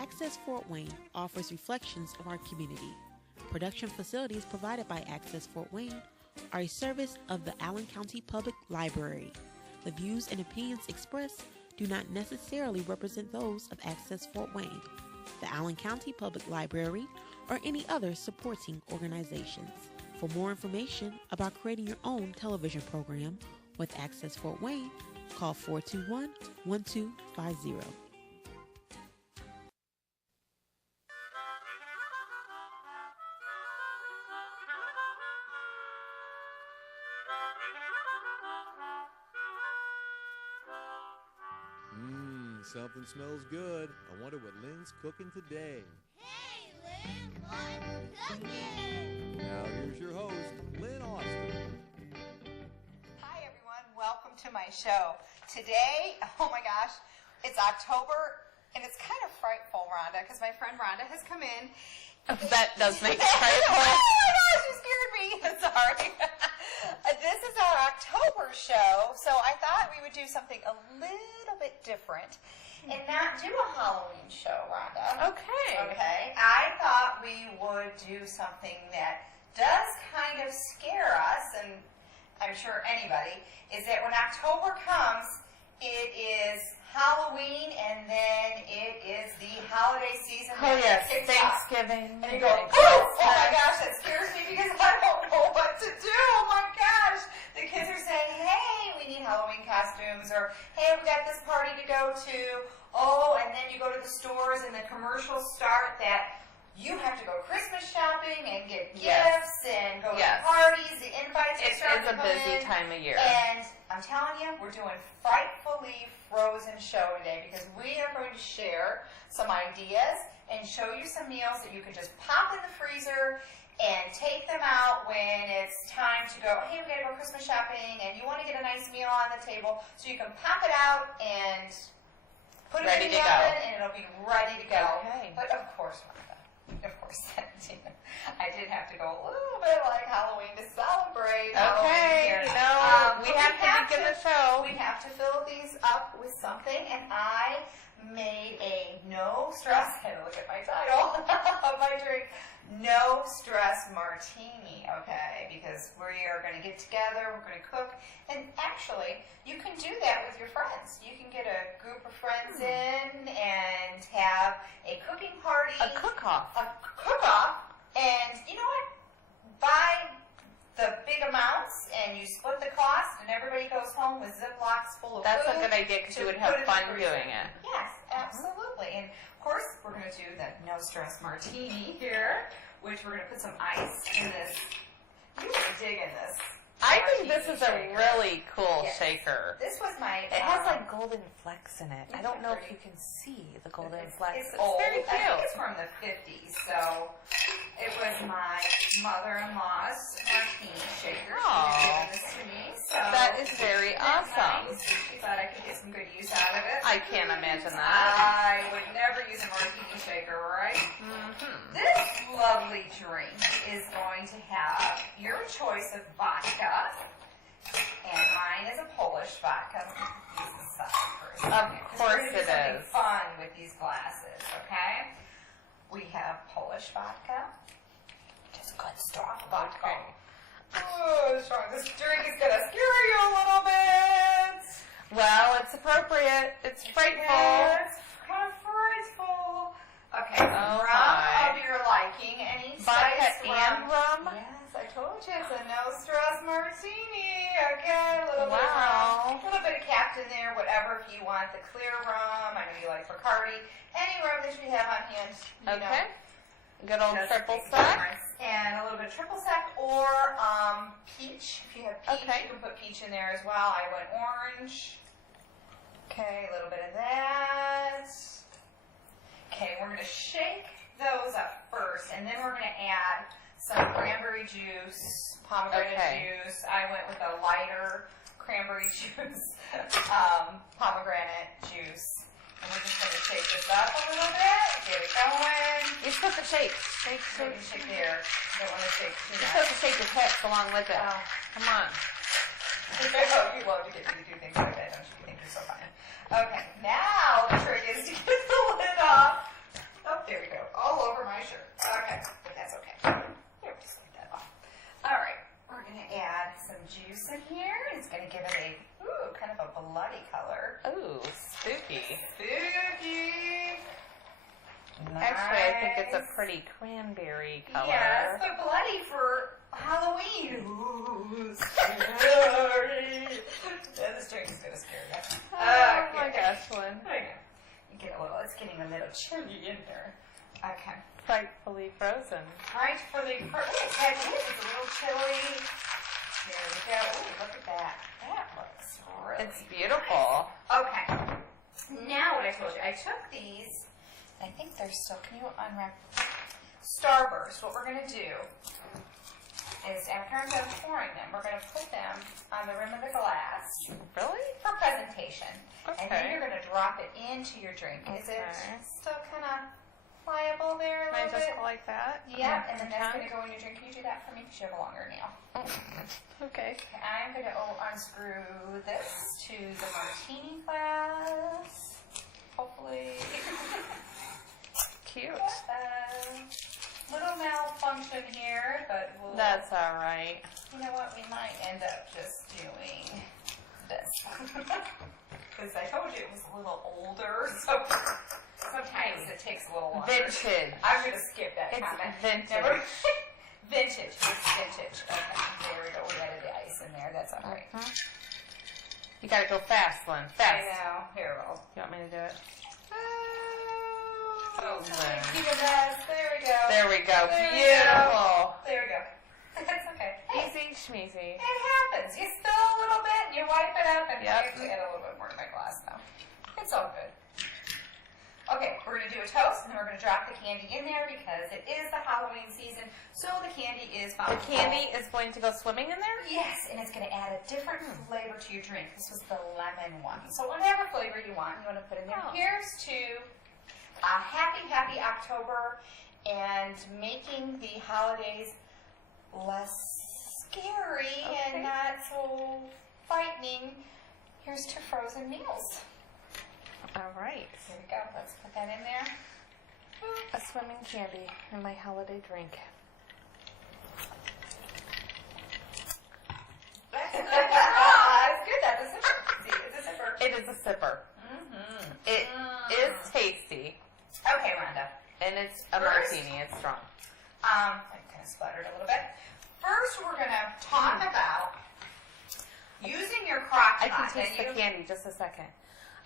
Access Fort Wayne offers reflections of our community. Production facilities provided by Access Fort Wayne are a service of the Allen County Public Library. The views and opinions expressed do not necessarily represent those of Access Fort Wayne, the Allen County Public Library, or any other supporting organizations. For more information about creating your own television program with Access Fort Wayne, call 421-1250. Something smells good. I wonder what Lynn's cooking today. Hey, Lynn, what's cooking? Now here's your host, Lynn Austin. Hi, everyone. Welcome to my show. Today, oh my gosh, it's October, and it's kind of frightful, Rhonda, because my friend Rhonda has come in. That does make it frightful. Oh my gosh, you scared me. Sorry. This is our October show, so I thought we would do something a little bit different and not do a Halloween show, Rhonda. Okay. Okay. I thought we would do something that does kind of scare us, and I'm sure anybody, is that when October comes, it is Halloween, and then it is the holiday season. Oh, yes. Thanksgiving. And And you go, oh my gosh, that scares me because I don't know what to do. Oh my gosh. The kids are saying, hey, we need Halloween costumes, or hey, we got this party to go to. Oh, and then you go to the stores and the commercials start that you have to go Christmas shopping and get gifts and go to parties, the invites are starting to come in. It's a busy time of year. And I'm telling you, we're doing Frightfully Frozen show today because we are going to share some ideas and show you some meals that you can just pop in the freezer and take them out when it's time to go, hey, we gotta go Christmas shopping, and you want to get a nice meal on the table, so you can pop it out and put it in the oven, and it'll be ready to go. Okay. But of course, I did have to go a little bit like Halloween to celebrate Halloween here. We have to begin the show. We have to fill these up with something, and I made a No Stress, I had to look at my title of my drink, No Stress Martini, okay, because we are going to get together, we're going to cook, and actually, you can do that with your friends. You can get a group of friends in and have a cooking party. A cook-off. A cook-off, and you know what? Buy the big amounts, and you split the cost, and everybody goes home with Ziplocs full of That's food. a good idea because you would have fun doing it. Yes, absolutely. And of course, we're going to do the No Stress Martini here, which we're going to put some ice in this. You really dig in this. I think this is shaker. a really cool shaker. This was my. It has like golden flecks in it. I don't know if you can see the golden flecks. It's old. very cute. I think it's from the 50s, so it was my mother-in-law's martini shaker. She was giving this to me. So That is very awesome. nice. She thought I could get some good use out of it. I can't imagine that. I would never use a martini shaker, right? Mm-hmm. This lovely drink is going to have your choice of vodka, and mine is a Polish vodka. Use the side first. Of course it Something is. fun with these glasses, okay? We have Polish vodka, just good strong vodka. Oh, strong. This drink is gonna scare you a little bit. Well, it's appropriate. It's frightful. Yeah, it's kind of frightful. Okay, Oh, rum my. of your liking. Any Vodka spiced and rum? Yes, I told you it's a No Stress Martini. Okay, a little bit of Wow. rum, a little bit of Captain there, whatever if you want. The clear rum, I know you like Bacardi. Any rum that you have on hand, you know. Okay. Good old Does triple make a sec. difference. And a little bit of triple sec or peach. If you have peach, Okay. you can put peach in there as well. I went orange. Okay, a little bit of that. Okay, we're going to shake those up first, and then we're going to add some cranberry juice, pomegranate juice. I went with a lighter cranberry juice, pomegranate juice. And we're just going to shake this up a little bit, get it going. You're supposed to shake. Shake, So shake. you shake there. You don't want to shake too You're much. supposed to shake your hips along with it. Oh. Come on. Oh, you love to get me to do things like that, don't you? You think you're so fun. Okay, now the trick is to get the lid off think it's a pretty cranberry color. Yes, but bloody for Halloween. Ooh, scary. Yeah, this drink is gonna scare you. Oh my gosh, Lynn. Okay. You get a little. It's getting a little chilly in there. Okay. Frightfully frozen. Frightfully frozen. It is. It's a little chilly. There we go. Ooh, look at that. That looks really It's beautiful. nice. Okay. Now what I told you, I took these. I think they're still. Can you unwrap? Starburst. What we're gonna do is after I'm done pouring them, we're gonna put them on the rim of the glass Really? for presentation, and then Okay. you're gonna drop it into your drink. Is it Okay. still kind of pliable there a Can I little just bit? go like that? Yeah, and then that's Okay. going to go in your drink. Can you do that for me? Because you have a longer nail. Okay. Okay, I'm going to unscrew this to the martini glass. Hopefully. Cute. Little malfunction here, but we'll. That's all right. You know what? We might end up just doing this. Because I told you it was a little older, so sometimes it takes a little longer. Vintage. I'm going to skip that It's comment. vintage. Never- Vintage. It's vintage. Okay, there we go. We added the ice in there. That's all right. You gotta go fast, Lynn. I Fast. know. Here, we'll. You want me to do it? Oh, Lynn. keep it fast. There we go. There we go. There we Beautiful. There we go. That's okay. Hey, Easy schmeezy. it happens. You spill a little bit, you wipe it up, and Yep. I actually add a little bit more to my glass now. It's all good. Okay, we're going to do a toast, and then we're going to drop the candy in there because it is the Halloween season, so the candy is The fine. candy is going to go swimming in there? Yes, and it's going to add a different flavor to your drink. This was the lemon one. So whatever flavor you want to put in there. Oh. Here's to a happy, happy October and making the holidays less scary and Okay. not so frightening. Here's to frozen meals. All right. Here we go. Let's put that in there. A swimming candy in my holiday drink. That's good. That's good. That's a zipper. See, it's a zipper. It is a sipper. Mm-hmm. It is tasty, Okay, Rhonda. and it's a First- martini. It's strong. I kind of sputtered a little bit. First, we're going to talk about using your crock pot. I can taste and the candy. Just a second.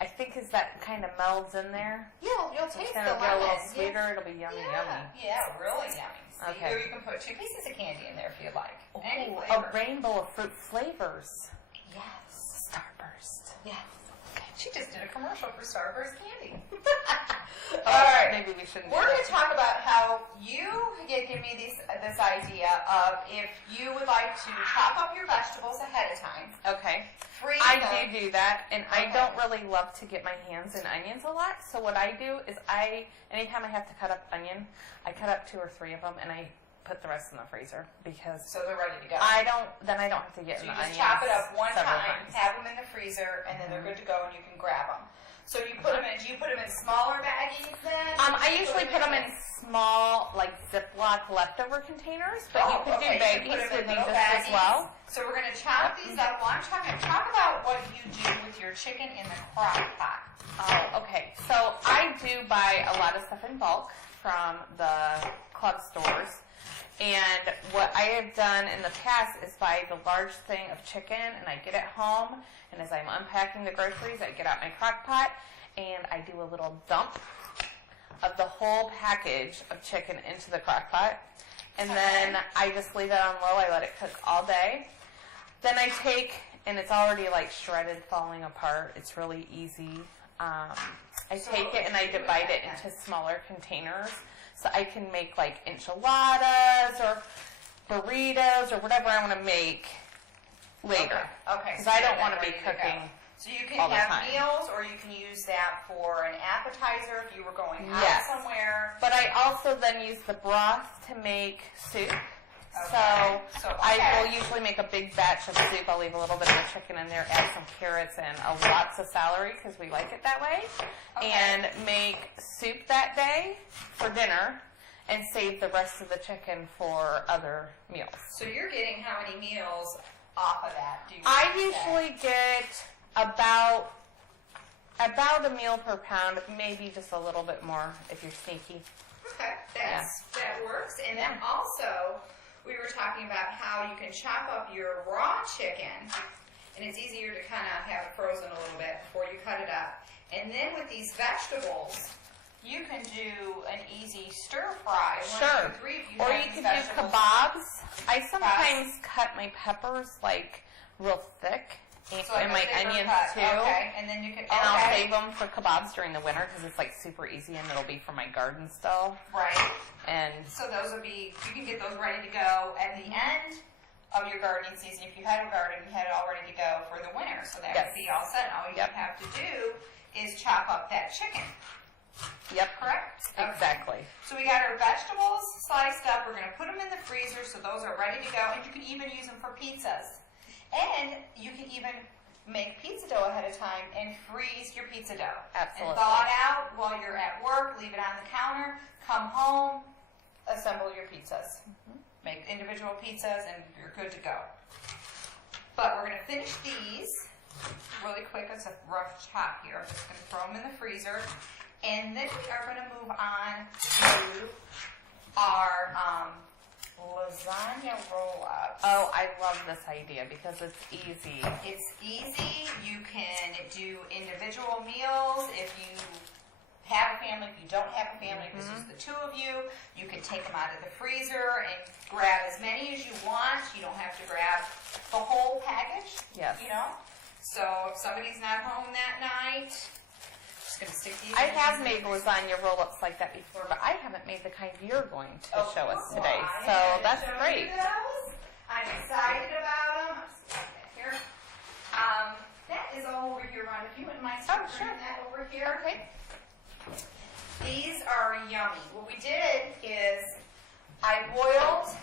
I think as that kind of melds in there, You'll it's taste going the to get a lemon. little sweeter. It'll be yummy, yummy. Yeah, really yummy. See, Okay. or you can put 2 pieces of candy in there if you like. Any Ooh, flavor. a rainbow of fruit flavors. Yes. Starburst. Yes. She just did a commercial for Starburst candy. Oh, All right. Maybe we shouldn't. We're do going that. to talk about how you give me this idea of if you would like to chop up your vegetables ahead of time, Okay. freeze I them. do that, and I Okay. don't really love to get my hands in onions a lot. So what I do is anytime I have to cut up onion, I cut up 2 or 3 of them, and I put the rest in the freezer because So they're ready to go. I don't have to get So in you the just onions chop it up one several time, times. have them in the freezer, and then they're good to go, and you can grab them. So you put them in. Do you put them in smaller baggies then? I usually put them in small, like Ziploc leftover containers, but you could do You baggies put 'em in would be little just as baggies. well. So we're going to chop these up. Well, talk about what you do with your chicken in the crock pot. Oh, okay. So I do buy a lot of stuff in bulk from the club stores. And what I have done in the past is buy the large thing of chicken, and I get it home, and as I'm unpacking the groceries, I get out my crock pot, and I do a little dump of the whole package of chicken into the crock pot. And then I just leave it on low. I let it cook all day. Then I take, and it's already like shredded, falling apart. It's really easy. I take it and I divide it into smaller containers. So I can make like enchiladas or burritos or whatever I want to make later. Okay. Because so I you don't have want to that be ready to go. cooking. So you can all the have time. meals, or you can use that for an appetizer if you were going out Yes. somewhere. But I also then use the broth to make soup. Okay. So I will usually make a big batch of soup. I'll leave a little bit of the chicken in there, add some carrots and lots of celery because we like it that way. Okay. And make soup that day for dinner and save the rest of the chicken for other meals. So you're getting how many meals off of that? Do you I say? usually get about About a meal per pound, maybe just a little bit more if you're sneaky. Okay, that works. And then also, we were talking about how you can chop up your raw chicken, and it's easier to kind of have it frozen a little bit before you cut it up. And then with these vegetables, you can do an easy stir fry. Sure. 1, 2, 3 if you Or have you these can do vegetables. kebabs. I sometimes cut my peppers like real thick. So like And a my thicker onions cut. too. Okay, and then you can. And I'll save them for kebabs during the winter because it's like super easy and it'll be for my garden still. Right. And So those will be. You can get those ready to go at the end of your gardening season. If you had a garden, you had it all ready to go for the winter. So that would be all set. All you have to do is chop up that chicken. Yep. Correct? Exactly. So we got our vegetables sliced up. We're going to put them in the freezer so those are ready to go. And you can even use them for pizzas. And you can even make pizza dough ahead of time and freeze your pizza dough. Absolutely. And thaw it out while you're at work. Leave it on the counter. Come home. Assemble your pizzas. Make individual pizzas and you're good to go. But we're going to finish these really quick. It's a rough chop here. I'm just going to throw them in the freezer. And then we are going to move on to our lasagna roll-ups. Oh, I love this idea because it's easy. It's easy. You can do individual meals if you have a family. If you don't have a family, if it's just the two of you, you can take them out of the freezer and grab as many as you want. You don't have to grab the whole package. Yes. You know? So if somebody's not home that night, just going to stick these I in have the made freezer. lasagna roll-ups like that before, but I haven't made the kind you're going to Oh, show us cool. today. I So am that's gonna show great. you those. I'm excited about them. I'll see if I can here. That is all over here, Rhonda. If you wouldn't mind Oh, bringing sure. that over here. Okay. These are yummy. What we did is I boiled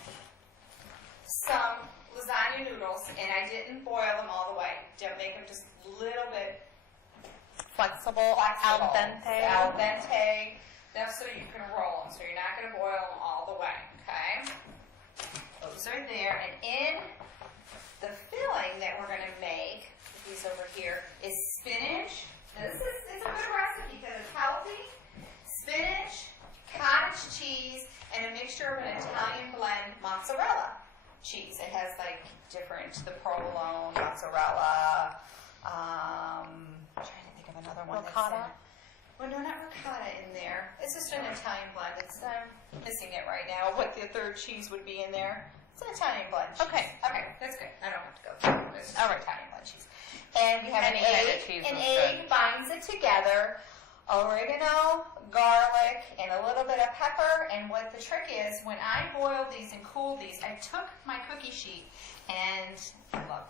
some lasagna noodles, and I didn't boil them all the way. Didn't make them just a little bit Flexible, al dente. Al dente. That's so you can roll them. So you're not going to boil them all the way. Okay. Those are there, and in the filling that we're going to make, these over here, is spinach. It's a good recipe because it's healthy. Spinach, cottage cheese, and a mixture of an Italian blend mozzarella cheese. It has like different, the provolone, mozzarella, I'm trying to think of another one. Ricotta? Well, no, not ricotta in there. It's just an Italian blend. It's missing it right now. What the third cheese would be in there? It's an Italian blend cheese. Okay. Okay, that's good. I don't have to go through it. It's just All right. Italian blend cheese. And we have Any an kind egg. of cheese An is egg binds it together. Oregano, garlic, and a little bit of pepper. And what the trick is, when I boiled these and cooled these, I took my cookie sheet and I love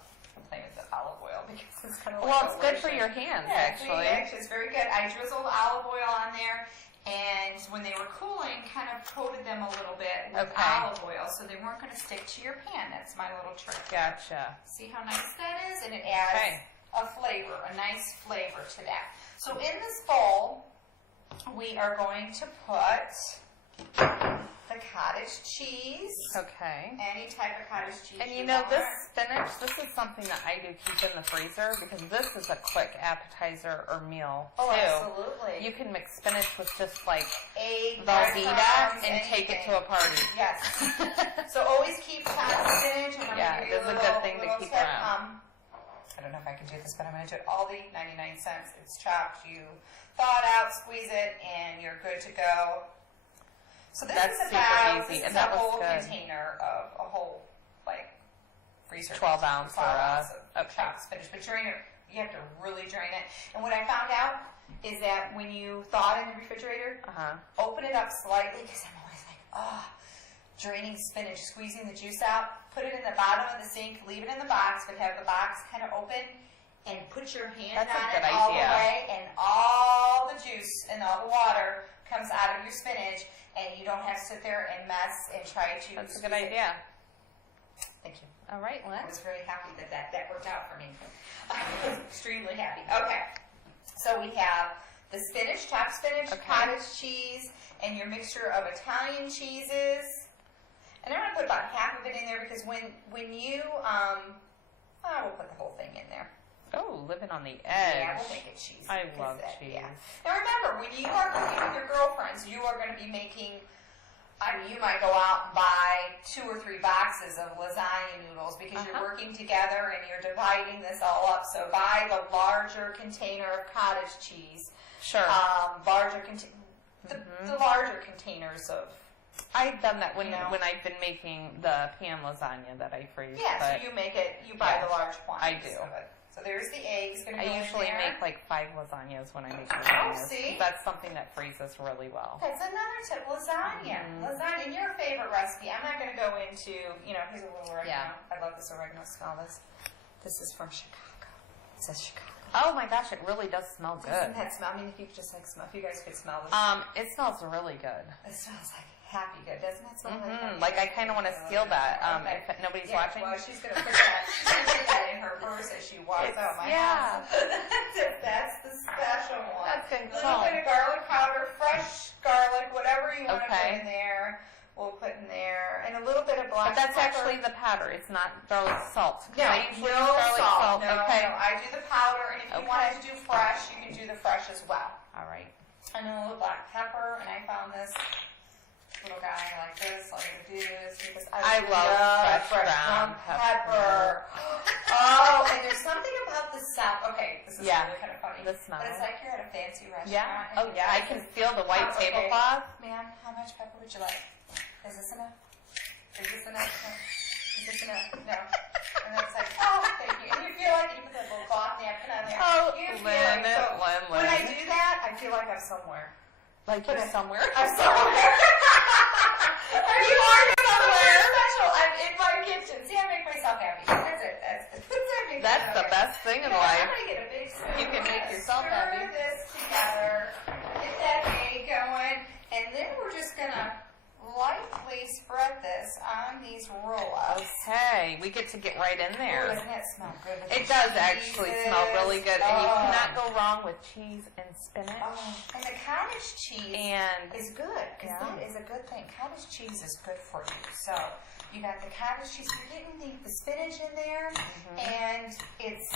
playing with the olive oil because it's kind of like Well, it's good for lotion. your hands, Yeah, actually. it's very good. I drizzled olive oil on there, and when they were cooling, kind of coated them a little bit with Okay. olive oil so they weren't going to stick to your pan. That's my little trick. Gotcha. See how nice that is? And it adds Okay. a flavor, a nice flavor to that. So in this bowl, we are going to put the cottage cheese. Okay. Any type of cottage cheese And you know, this want. spinach, this is something that I do keep in the freezer because this is a quick appetizer or meal, Oh, too. absolutely. You can mix spinach with just like Egg, Velveeta breadcrumbs, and take it to a anything. party. Yes. So always keep chopped spinach. I'm going to Yeah, give you it is a little, good thing to little keep tip. around. I don't know if I can do this, but I'm going to do it Aldi, 99 cents. It's chopped. You thaw it out, squeeze it, and you're good to go. So this That's is super about easy, this and is a that was whole good. container of a whole like freezer 12 ounce 12 or ounce of okay. chopped spinach. But drain it. You have to really drain it. And what I found out is that when you thaw it in the refrigerator, open it up slightly because I'm always like, draining spinach, squeezing the juice out. Put it in the bottom of the sink. Leave it in the box, but have the box kind of open. And put your hand That's a on good it all idea. the way, and all the juice and all the water comes out of your spinach, and you don't have to sit there and mess and try to. That's a good squeeze it. idea. Thank you. All right, I Lynn. was very happy that worked out for me. I was extremely happy. Okay, so we have the spinach, chopped spinach, Okay. cottage cheese, and your mixture of Italian cheeses. And I'm going to put about half of it in there because when you, we'll put the whole thing in there. Oh, living on the edge. Yeah, we'll make it cheesy. I love cheese. Yeah. Now remember, when you are cooking with your girlfriends, you are going to be making, I mean, you might go out and buy 2 or 3 boxes of lasagna noodles because you're working together and you're dividing this all up. So buy the larger container of cottage cheese. Sure. The larger containers of. I've done that when I've been making the pan lasagna that I freeze. Yeah, so you make it. You buy the large quantities. I do. Of it. So there's the eggs. I usually make like 5 lasagnas when I make lasagnas. See? That's something that freezes really well. That's another tip. Lasagna. Lasagna. And your favorite recipe. I'm not going to go into, here's a little oregano. I love this oregano. Smell this. This is from Chicago. It says Chicago. Oh my gosh, it really does smell good. Doesn't that smell? I mean, if you could just smell. If you guys could smell this. It smells really good. It smells like happy good. Doesn't it smell like I kind of want to steal that. If nobody's watching. Well, she's going to put that in her purse as she walks out my house. That's the special one. That's good. A little bit of garlic powder, fresh garlic, whatever you want to put in there. We'll put in there, and a little bit of black pepper. But that's pepper. actually the powder. It's not garlic salt. No, I usually no use garlic salt. No, okay. no, I do the powder, and if you wanted to do fresh, you can do the fresh as well. All right. And a little black pepper, and I found this little guy like this. All you do is because I love fresh ground pepper. Oh, and there's something about the sound. Okay, this is really kind of funny. The smell. But it's like you're at a fancy restaurant. Yeah. Oh yeah, I can feel the white tablecloth. Ma'am, how much pepper would you like? Is this enough? Is this enough? No. Is this enough? No. And it's like, oh, thank you. And you feel like you put that little cloth napkin on there. Oh, Lynn. When I do that, I feel like I'm somewhere. Like you're somewhere? I'm somewhere. You are somewhere special. I'm in my kitchen. See, I make myself happy. That's it. That's the best thing in life. I'm going to get a big spoon. You can make yourself happy. Stir this together. Get that egg going. And then we're just going to lightly spread this on these roll-ups. Okay, we get to get right in there. Ooh, doesn't that smell good? It does actually smell really good, and you cannot go wrong with cheese and spinach. And the cottage cheese is good, because that is a good thing. Cottage cheese is good for you. So you got the cottage cheese, you're getting the spinach in there, and it's,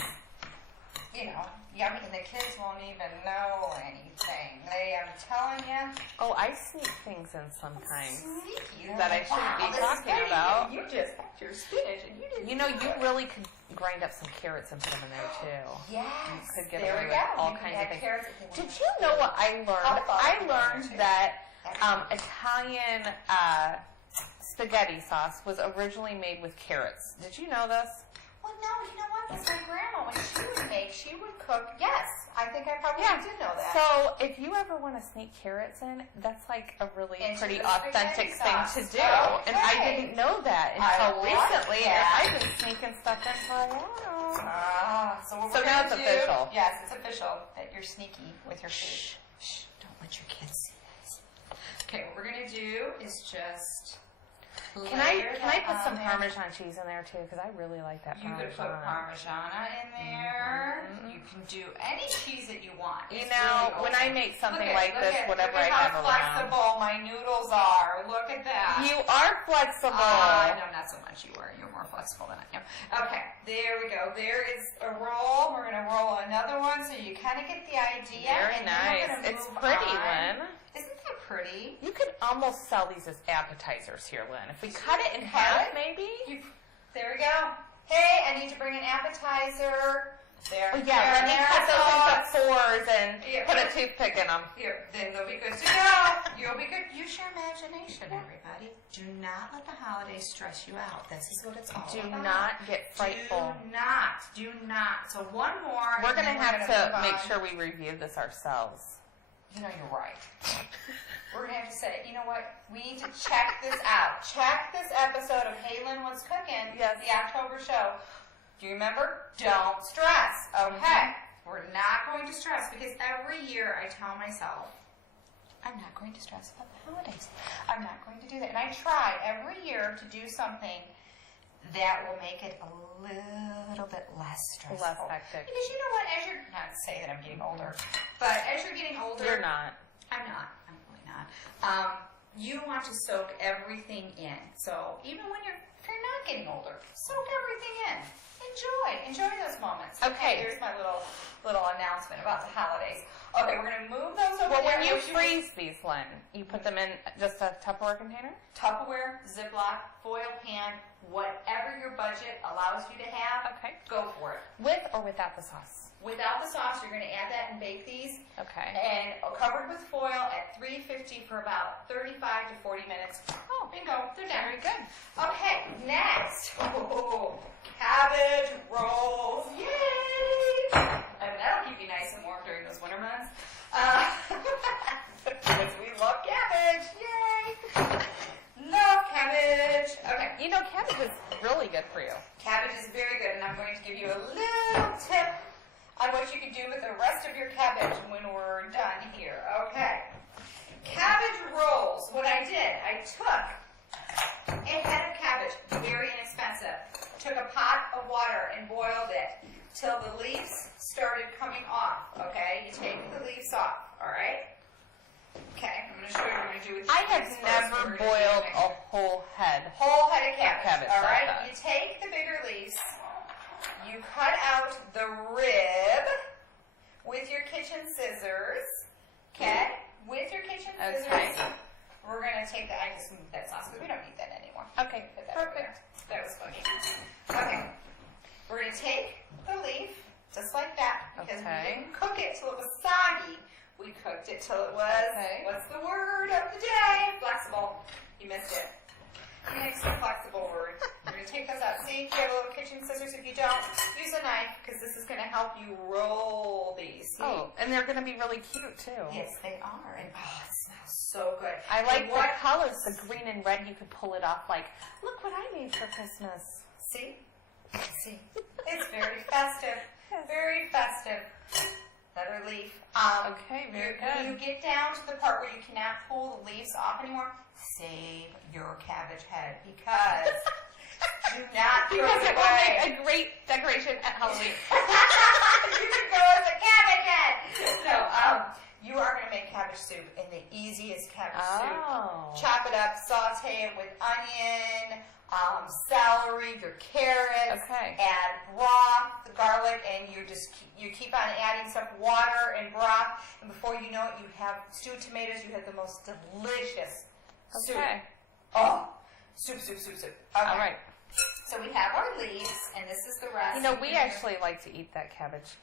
yummy, and the kids won't even know anything. I'm telling you. Oh, I sneak things in sometimes Sneaky. that I shouldn't be talking about. You just had your spinach, and you didn't. You really could grind up some carrots and put them in there too. Yes. You could get there away we go. with all kinds of things. Did you know know what I learned? I learned that Italian spaghetti sauce was originally made with carrots. Did you know this? Well, no, you know what? Because my grandma, when she would cook. Yes, I think I probably did know that. So if you ever want to sneak carrots in, that's like a really pretty authentic thing to do. Okay. And I didn't know that until recently. And I've been sneaking stuff in for a while. So now it's official. Yes, it's official that you're sneaky with your food. Shh, don't let your kids see this. Okay, what we're going to do is just... Can I put some Parmesan cheese in there too? Because I really like that You Parmesan. could put Parmigiana in there. You can do any cheese that you want. When I make something like this, whatever I have around. Look at how flexible my noodles are. Look at that. You are flexible. No, not so much. You're more flexible than I am. Okay, there we go. There is a roll. We're going to roll another one so you kind of get the idea. Very nice. It's pretty, Lynn. Isn't that pretty? You could almost sell these as appetizers here, Lynn. If we cut it in half, maybe? There we go. Hey, I need to bring an appetizer. There. Oh, yeah, let me cut those into 4s and put a toothpick in them. Here, then they'll be good to go. You'll be good. Use your imagination, everybody. Do not let the holidays stress you out. This is what it's all about. Do not get frightful. Do not. So one more. We're going to have to make sure we review this ourselves. You're right. We're going to have to say, you know what? We need to check this out. Check this episode of Hey Lynn What's Cooking, the October show. Do you remember? Don't stress. Okay. We're not going to stress because every year I tell myself, I'm not going to stress about the holidays. I'm not going to do that. And I try every year to do something that will make it a little bit less stressful. Less hectic. Because you know what? As you're, not to say that I'm getting older, but as you're getting older. You're not. I'm not. I'm really not. You want to soak everything in. So even if you're not getting older. Soak everything in. Enjoy those moments. Okay. Here's my little announcement about the holidays. Okay, we're gonna move those over Well, there. when you freeze these, Lynn, you put them in just a Tupperware container? Tupperware, Ziploc, foil pan, whatever your budget allows you to have. Okay. Go for it. With or without the sauce? Without the sauce, you're gonna add that and bake these. Okay. And covered with foil at 350 for about 35 to 40 minutes. Oh, Bingo, they're done. very good. Okay, next. Cabbage rolls. Yay! I mean, that'll keep you nice and warm during those winter months. Because we love cabbage. Yay! Love cabbage. Okay, You know, cabbage is really good for you. cabbage is very good, and I'm going to give you a little tip on what you can do with the rest of your cabbage when we're done here. Okay. Cabbage rolls. What I did, I took a head of cabbage, very inexpensive, took a pot of water and boiled it till the leaves started coming off, okay? You take the leaves off, all right? Okay, I'm going to show you what we're going to do with I these have first. never We're gonna do boiled the a whole head. whole head of cabbage, cabbage all like right? that. You take the bigger leaves, you cut out the rib with your kitchen scissors, okay? With your kitchen scissors. Okay. We're going to take I just moved that sauce because we don't need that anymore. Okay, Put that over there. perfect. That was funny. Okay. We're going to take the leaf, just like that, because we Okay. didn't cook it till it was soggy. We cooked it till it was, Okay. what's the word of the day? Flexible. You missed it. Next flexible word. We're going to take those out. See, if you have little kitchen scissors. If you don't, use a knife, because this is going to help you roll these. See? Oh, and they're going to be really cute, too. Yes, they are. And it smells so good. I like And the colors, the green and red. You could pull it off like, look what I made for Christmas. See? See? It's very festive. Very festive. Another leaf. Okay, very When you good. get down to the part where you cannot pull the leaves off anymore, save your cabbage head because do not throw Because it it will away. make a great decoration at Halloween. You can go as a cabbage head. So, you are going to make cabbage soup in the easiest cabbage soup. Oh. Chop it up, saute it with onion, celery, your carrots, Okay. add broth, garlic, and you keep on adding stuff, water and broth, and before you know it, you have stewed tomatoes. You have the most delicious soup. Okay. Oh, soup. Okay. All right. So we have our leaves, and this is the rest. You know, we actually like to eat that cabbage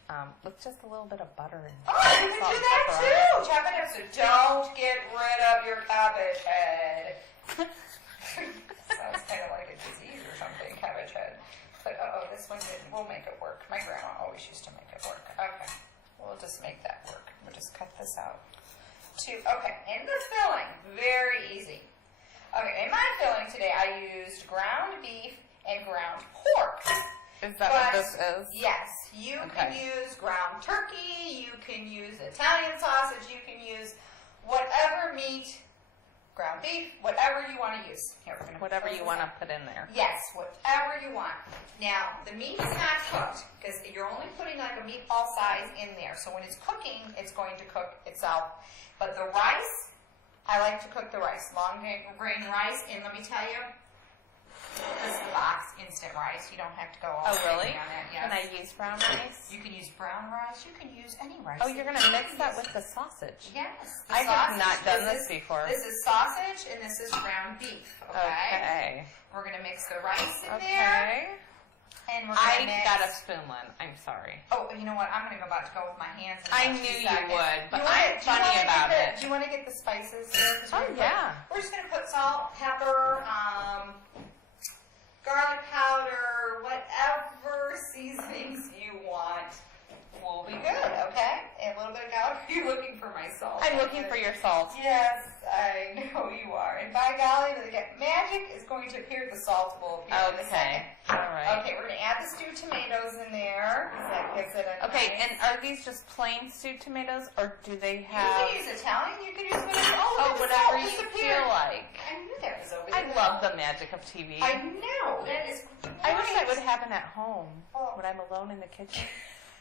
with just a little bit of butter and Oh, you can salt do and that pepper on too. it. Chop it up. So don't get rid of your cabbage head. Sounds kind of like a disease or something, cabbage head. But this one didn't. We'll make it work. My grandma always used to make it work. Okay, we'll just make that work. We'll just cut this out. Okay, in the filling, very easy. Okay, in my filling today, I used ground beef and ground pork. Is that what this is? Yes, you can Okay. use ground turkey, you can use Italian sausage, you can use whatever meat, ground beef, whatever you want to use. Here, we're gonna Whatever close you this want to up. put in there. Yes, whatever you want. Now, the meat is not cooked because you're only putting like a meatball size in there. So when it's cooking, it's going to cook itself. But the rice, I like to cook the rice, long grain rice, and let me tell you, this is the box instant rice. You don't have to go all Oh, really? crazy on that. Yes. Can I use brown rice? You can use brown rice. You can use any rice. Oh, you're going to mix that with the sausage. Yes. the I have sausage. not done this is- before. This is sausage and this is ground beef. Okay. Okay. We're gonna mix the rice in there, Okay. and we're I gonna mix. got a spoon, Lynn. I'm sorry. Oh, you know what? I'm about to go with my hands. In I about 2 knew you seconds. would, but Do you wanna- I'm do you funny wanna about get it. Do you want to get the spices here? 'Cause Oh, we're gonna yeah. We're just gonna put salt, pepper, garlic powder, whatever seasonings you want. Will be good, okay? And a little bit of garlic. Are you looking for my salt? I'm looking for your salt. Yes, I know you are. And by golly, magic is going to appear. The salt will appear in a second. Okay. All right. Okay, we're going to add the stewed tomatoes in there because that gives it a Okay, nice... and are these just plain stewed tomatoes, or do they You have... can use Italian. You can use whatever. Oh, the whatever salt you disappeared. feel like. I knew that was over there. I love the magic of TV. I know. That is. I wish that great. would happen at home Oh. when I'm alone in the kitchen.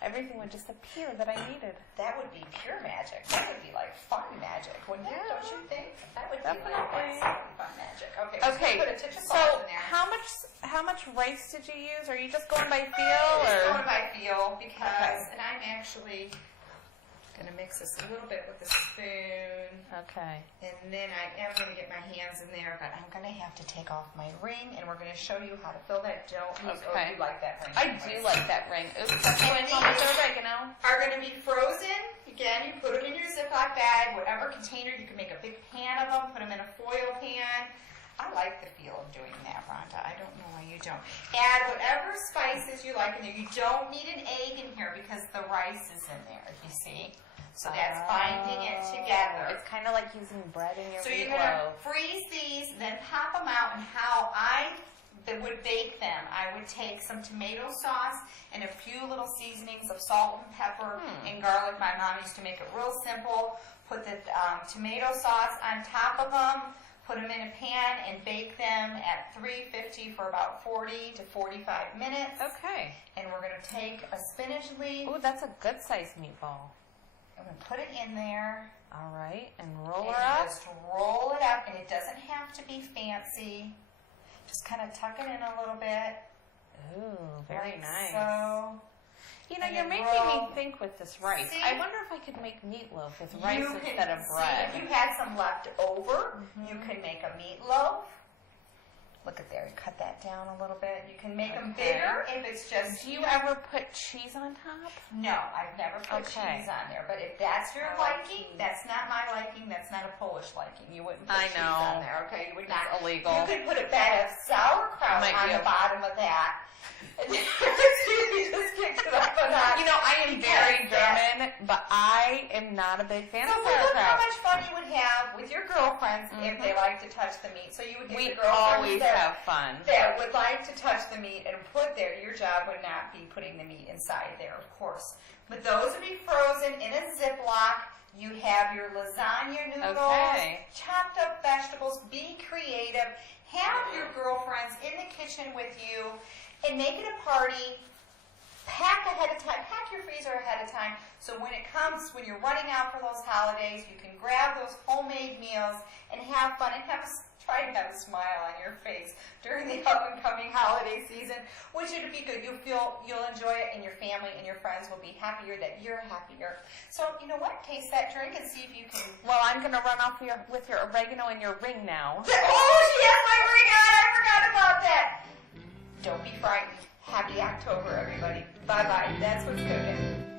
Everything would just appear that I needed. That would be pure magic. That would be like fun magic, wouldn't it? Yeah. Don't you think? That would be Definitely. like fun magic. magic. Okay, Okay, put a touch of so salt in there. how much rice did you use? Are you just going by feel, I'm just or? going by feel because, Okay. and I'm actually going to mix this a little bit with a spoon. Okay. And then I am going to get my hands in there, but I'm going to have to take off my ring, and we're going to show you how to fill that. Don't lose. Oh, Okay. you like that ring? I do like that ring. Oops, that's going home with the oregano. Are going to be frozen. Again, you put them in your Ziploc bag, whatever container. You can make a big pan of them, put them in a foil pan. I like the feel of doing that, Rhonda. I don't know why you don't. Add whatever spices you like in there. You don't need an egg in here because the rice is in there, you see. So that's binding it together. It's kind of like using bread in your So you're going to meatloaf. freeze these, then pop them out, and how I would bake them, I would take some tomato sauce and a few little seasonings of salt and pepper and garlic. My mom used to make it real simple. Put the tomato sauce on top of them, put them in a pan, and bake them at 350 for about 40 to 45 minutes. Okay. And we're going to take a spinach leaf. Ooh, that's a good sized meatball. I'm going to put it in there. All right, and roll And her up. just roll it up, and it doesn't have to be fancy. Just kind of tuck it in a little bit. Ooh, very like nice. So. You know, and you're then making roll. me think with this rice. See? I wonder if I could make meatloaf with rice You can instead of see bread. if you had some left over, you can make a meatloaf. Look at there, you cut that down a little bit. You can make them Okay. bigger if it's just. Do you ever put cheese on top? No, I've never put Okay. cheese on there. But if that's your liking, that's not my liking. That's not a Polish liking. You wouldn't put I cheese know. on there, okay? You would It's not. illegal. You could put a bed of sauerkraut Might on be the a- bottom of that. And you just kicked it up a notch. You know, I am very German, but I am not a big fan So of look how sauerkraut. much fun you would have with your girlfriends if they like to touch the meat. So you would get We the girlfriends always that, have fun. that would like to touch the meat and put there. Your job would not be putting the meat inside there, of course. But those would be frozen in a Ziploc. You have your lasagna noodles, Okay. chopped up vegetables. Be creative. Have your girlfriends in the kitchen with you and make it a party. Pack ahead of time. Pack your freezer ahead of time so when it comes, when you're running out for those holidays, you can grab those homemade meals and have fun and try to have a smile on your face during the up-and-coming holiday season, which it'll be good. You'll enjoy it, and your family and your friends will be happier that you're happier. So, you know what? Taste that drink and see if you can. Well, I'm going to run off with your oregano and your ring now. Oh, she has my ring on. I forgot about that. Don't be frightened. Happy October, everybody. Bye-bye. That's what's cooking.